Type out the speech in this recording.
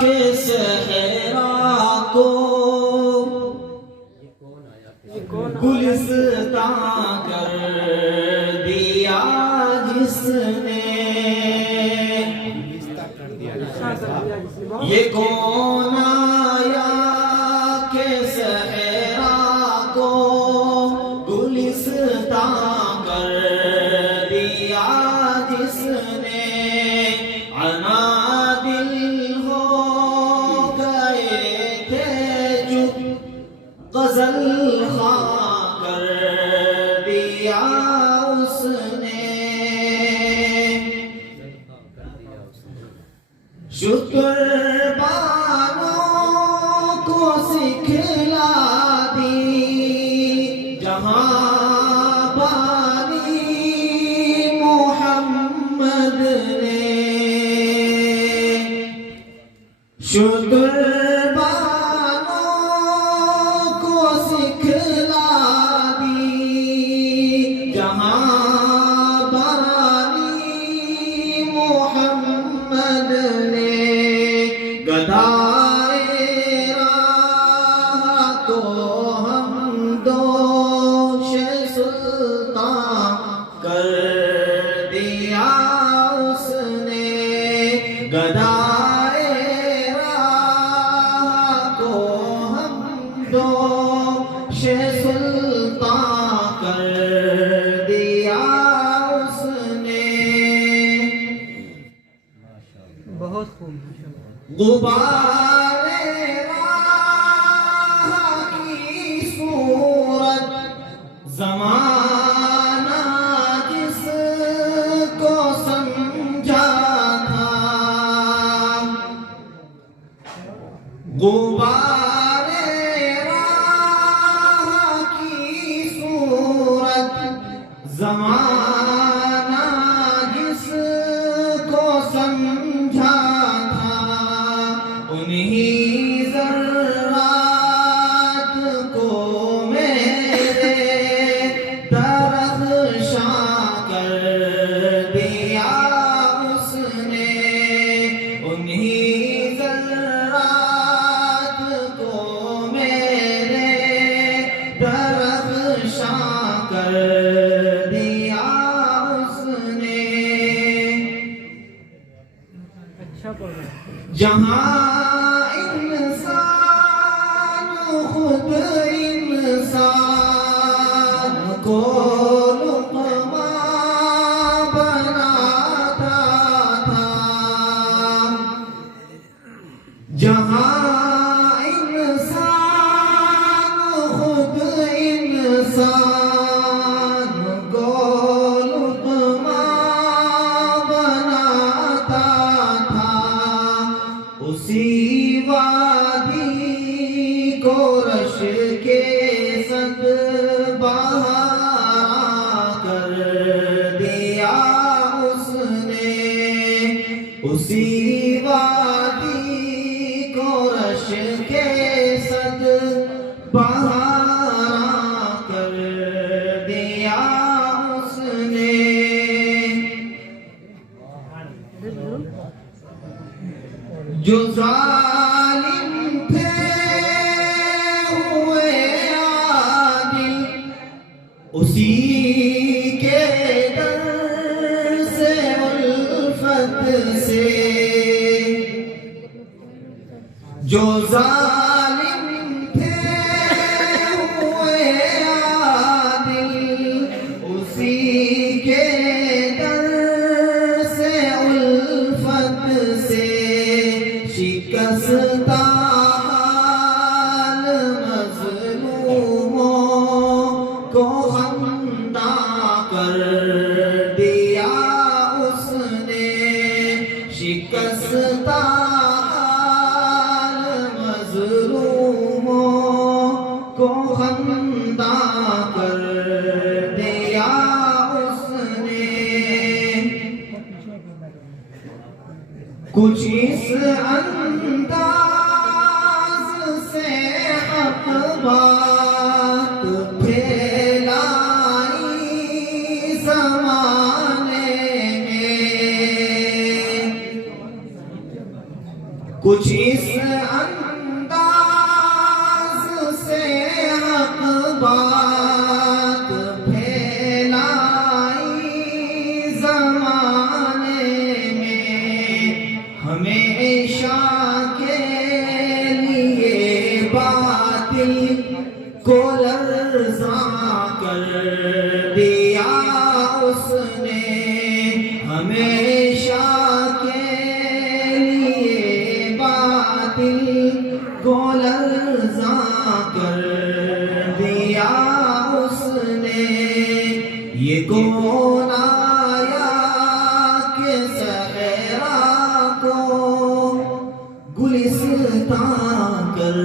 کے صحرا کو گلستان کر دیا جس نے، یہ کون آیا کہ صحرا کو گلستان کر دیا جس نے، عنادل ہو گئے تھے چپ غزل خواں کر دیا اس نے، شکر بانوں کو سکھلا دی جہاں بانی محمد نے، شکر بانوں کو سکھلا دی جہاں بانی محمد نے، گدائے راہ کو ہم دوش سلطان کر دیا اس نے، گدائے راہ کو ہم دوش سلطان کر دیا اس نے، بہت خوب، غبار راہ کی صورت زمانہ جس کو سمجھا تھا، غبار راہ کی صورت زمانہ جس کو سمجھا تھا، انہی ذرات کو میرے درخشاں کر دیا اس نے، انہی ذرات کو میرے درخشاں کر دیا اس نے، اچھا پڑھ رہا ہے، جہاں انسان خود انسان کو لقمہ بناتا تھا، جہاں انسان خود انسان کو لقمہ بناتا تھا، اسی وادی کو رش کے صد بہار کر دیا اس نے، اسی وادی کو رش کے صد بہار کر دیا اس نے، جو ظالم تھے ہوئے عادل اسی کے در سے الفت سے، جو ظالم تھے ہوئے عادل اسی کے در سے الفت سے، شکستہ حال مظلوموں کو خندہ کر دیا اس نے، شکستہ حال مظلوموں کو خندہ کر دیا اس نے، کچھ اس انداز کچھ اس انداز سے حق بات پھیلائی زمانے میں، ہمیشہ کے لیے باطل کو لرزاں کر دیا اس نے، ہمیشہ کے لیے باطل کو لرزاں کر دیا اس نے۔ یہ کون آیا کہ صحرا کو گلستاں کر